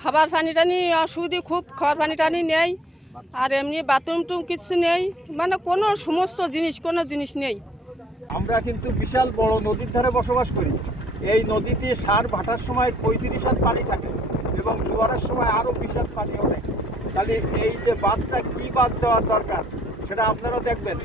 খাবার পানি টানি অসুবিধে খুব, খাবার পানি টানি নেই, আর এমনি বাথরুম টুম কিছু নেই, মানে কোনো সমস্ত কোনো জিনিস নেই। আমরা কিন্তু বিশাল বড় নদীর ধারে বসবাস করি। এই নদীতে সার ভাটার সময় 35 হাত পানি থাকে এবং জোয়ারের সময় আরও 20 হাত পানি ওঠে। তাহলে এই যে বাঁধটা কী বাঁধ দেওয়ার দরকার সেটা আপনারা দেখবেন।